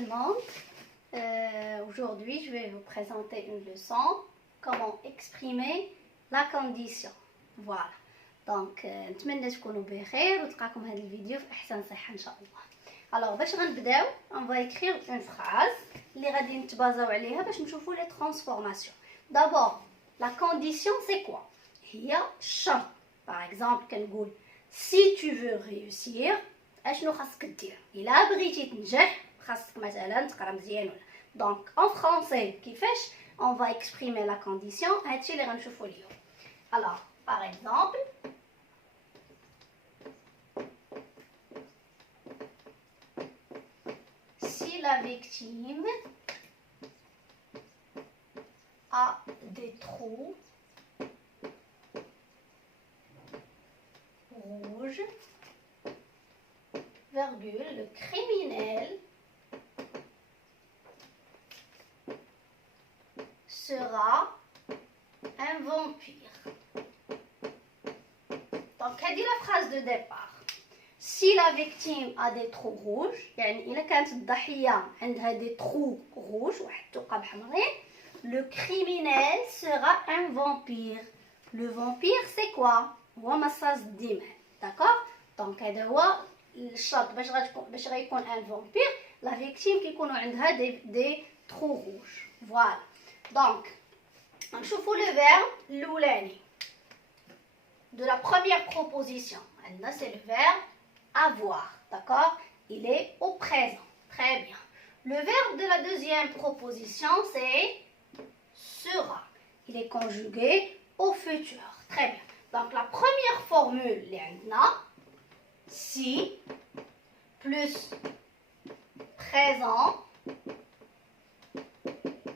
le monde. Aujourd'hui, je vais vous présenter une leçon, comment exprimer la condition. Voilà. Donc, نتمنى تكونوا بخير وتلقاكم هذا الفيديو في احسن صحه ان شاء الله. Alors, باش غنبداو on va écrire une phrase اللي غادي نتبازاو عليها باش نشوفوا les transformations. D'abord, la condition c'est quoi? هي الشرط. Par exemple, كنقول si tu veux réussir اشنو خاصك دير؟ الا بغيتي تنجح خاصك مثلا تقرا مزيان ولا. Donc, en français, كيفاش on va exprimer la condition؟ هادشي اللي غنشوفوا اليوم. Alors, par exemple, si la victime a des trous rouges, virgule, le criminel sera un vampire. Donc, quelle est la phrase de départ? Si la victime a des trous rouges, يعني إلا كانت الضحية عندها des trous rouges, واحد الثقب حمرين, le criminel sera un vampire. Le vampire, c'est quoi? هو مصاص الدماء. D'accord? Donc, هذا هو الشرط باش غيكون un vampire. La victime كيكونوا عندها des trous rouges. Voilà. Donc, نشوفوا le verbe الأولاني de la première proposition. Maintenant, c'est le verbe avoir. D'accord? Il est au présent. Très bien. Le verbe de la deuxième proposition, c'est sera. Il est conjugué au futur. Très bien. Donc, la première formule, si plus présent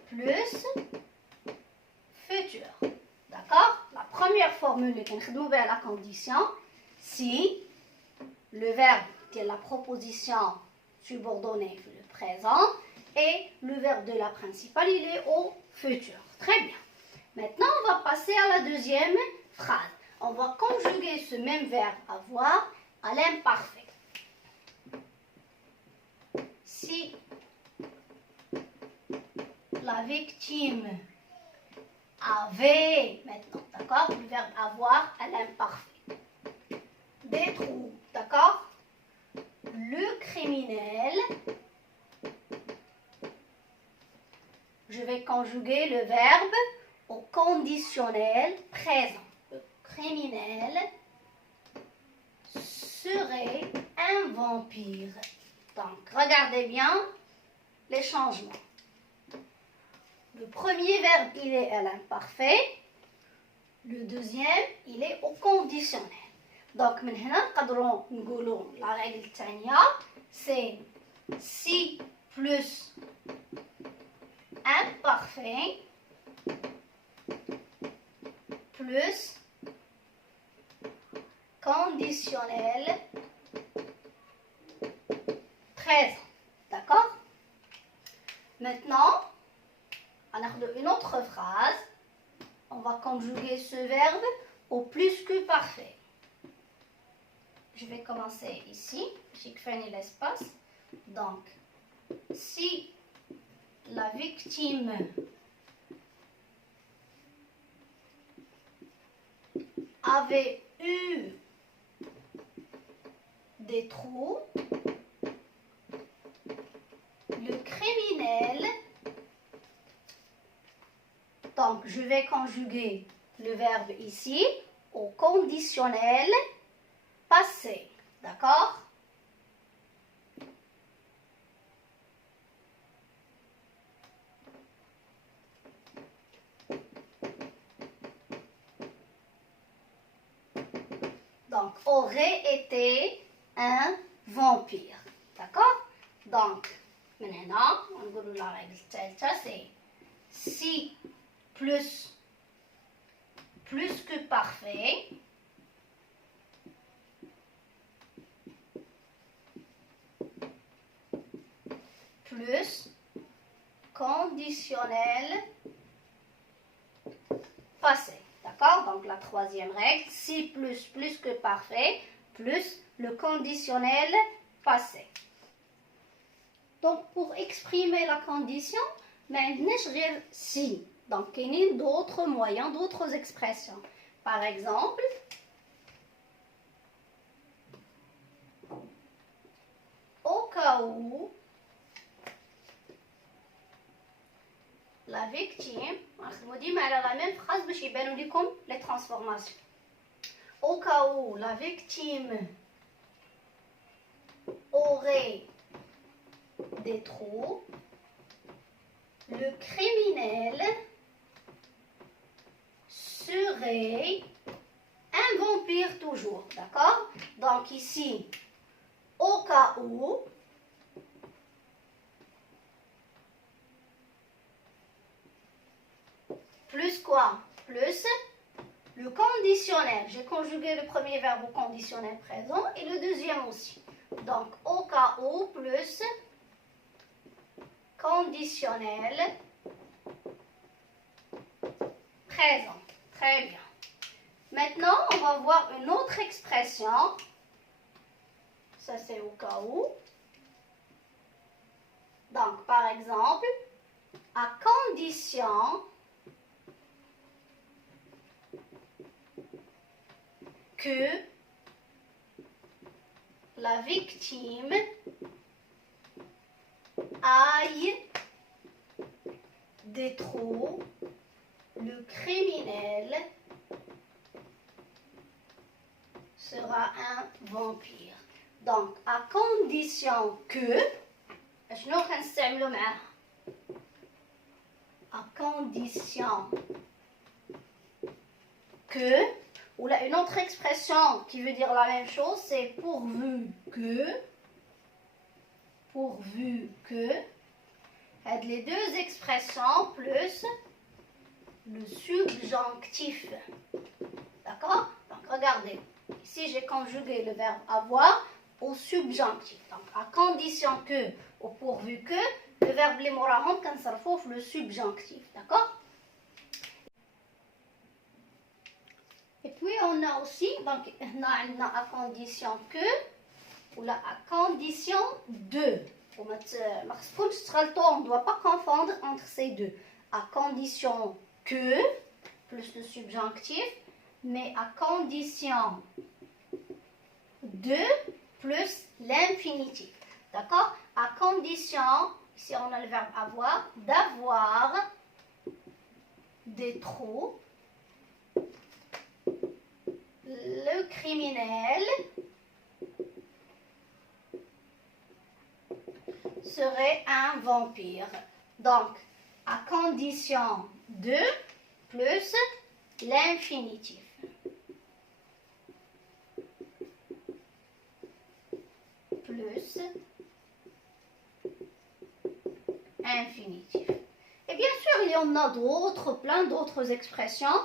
plus futur. D'accord? La première formule qui est la condition, si le verbe qui est la proposition subordonnée le présent et le verbe de la principale, il est au futur. Très bien. Maintenant, on va passer à la deuxième phrase. On va conjuguer ce même verbe avoir à l'imparfait. Si la victime avait, maintenant, d'accord, le verbe avoir à l'imparfait, des trous, d'accord, le criminel, je vais conjuguer le verbe au conditionnel présent. Le criminel serait un vampire. Donc, regardez bien les changements. Le premier verbe, il est à l'imparfait. Le deuxième, il est au conditionnel. Donc, من هنا نقدروا نقولوا la règle الثانية c'est si plus imparfait plus conditionnel présent. D'accord? Maintenant, on a une autre phrase. On va conjuguer ce verbe au plus que parfait. Je vais commencer ici. J'ai créé l'espace. Donc, si la victime avait eu des trous, le criminel, donc je vais conjuguer le verbe ici au conditionnel passé. D'accord? Donc, aurait été un vampire. D'accord? Donc, maintenant, on va la règle c'est si plus que parfait plus conditionnel passé. D'accord? Donc la troisième règle, si plus que parfait, plus le conditionnel passé. Donc pour exprimer la condition, ما عندناش غير si. Donc il y a d'autres moyens, d'autres expressions. Par exemple, au cas où la victime, on dit la même phrase, mais je vais vous les transformations. Au cas où la victime aurait des trous, le criminel serait un vampire toujours, d'accord? Donc ici, au cas où, plus quoi? Plus le conditionnel. J'ai conjugué le premier verbe au conditionnel présent et le deuxième aussi. Donc, au cas où, plus conditionnel présent. Très bien. Maintenant, on va voir une autre expression. Ça, c'est au cas où. Donc, par exemple, à condition que la victime aille des trous, le criminel sera un vampire. Donc, à condition que, شنو كنستعملوا معاه؟ à condition que, ou là une autre expression qui veut dire la même chose, c'est pourvu que, les deux expressions plus le subjonctif. D'accord? Donc regardez, ici j'ai conjugué le verbe avoir au subjonctif. Donc à condition que, ou pourvu que, le verbe les moraهم كنصرفوه le subjonctif. D'accord? Et puis on a aussi, donc on a à condition que, ou là à condition de. On ne doit pas confondre entre ces deux. À condition que, plus le subjonctif, mais à condition de, plus l'infinitif. D'accord? À condition, ici on a le verbe avoir, d'avoir des trous, le criminel serait un vampire. Donc, à condition de plus l'infinitif. Plus infinitif. Et bien sûr, il y en a d'autres, plein d'autres expressions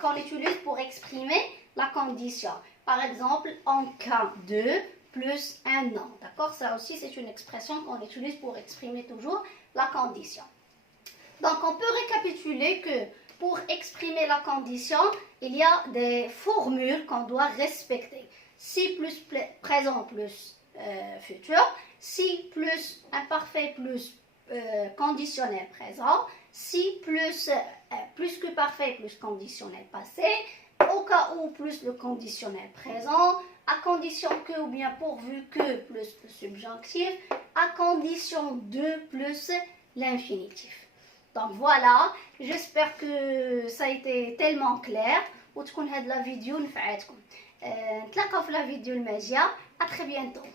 qu'on utilise pour exprimer la condition. Par exemple, en cas de plus un an. D'accord? Ça aussi, c'est une expression qu'on utilise pour exprimer toujours la condition. Donc, on peut récapituler que pour exprimer la condition, il y a des formules qu'on doit respecter. Si plus présent plus futur, si plus imparfait plus conditionnel présent, si plus que parfait plus conditionnel passé, au cas où plus le conditionnel présent, à condition que ou bien pourvu que plus le subjonctif, à condition de plus l'infinitif. Donc voilà, j'espère que ça a été tellement clair وتكون هاد la vidéo نفعتكم. نتلاقاو في la vidéo الماجية. À très bientôt.